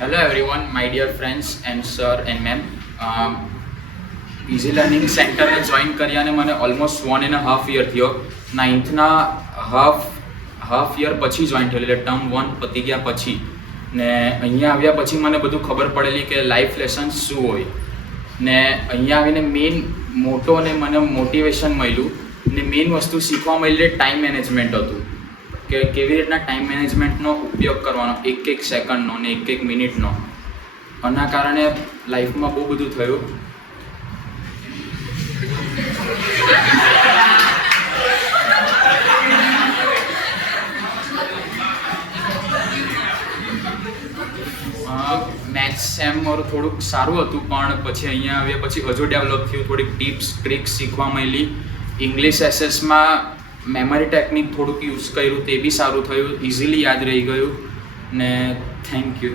Hello everyone, my dear friends and sir and ma'am. Easy learning સેન્ટરને join કર્યાને મને almost 1.5 year થયો. 9થના half year પછી join થયેલી, એટલે ટર્મ 1 પતી ગયા પછી. ને અહીંયા આવ્યા પછી મને બધું ખબર પડેલી કે લાઈફ લેસન્સ શું હોય. ને અહીંયા આવીને મેઇન મોટો અને મને મોટિવેશન મળ્યું ને મેઇન વસ્તુ શીખવા મળેલી ટાઈમ મેનેજમેન્ટ હતું કે કેવી રીતના ટાઈમ મેનેજમેન્ટનો ઉપયોગ કરવાનો, એક સેકન્ડનો ને એક મિનિટનો. આના કારણે લાઈફમાં બહુ બધું થયું. મેથ્સ સેમ મારું થોડુંક સારું હતું, પણ પછી અહીંયા આવ્યા પછી હજુ ડેવલપ થયું, થોડીક ટિપ્સ ટ્રિક્સ શીખવા મળી. ઇંગ્લિશ એસેસમાં મેમરી ટેકનિક થોડુંક યુઝ કર્યું, તે બી સારું થયું, ઇઝીલી યાદ રહી ગયું. ને થેન્ક યુ.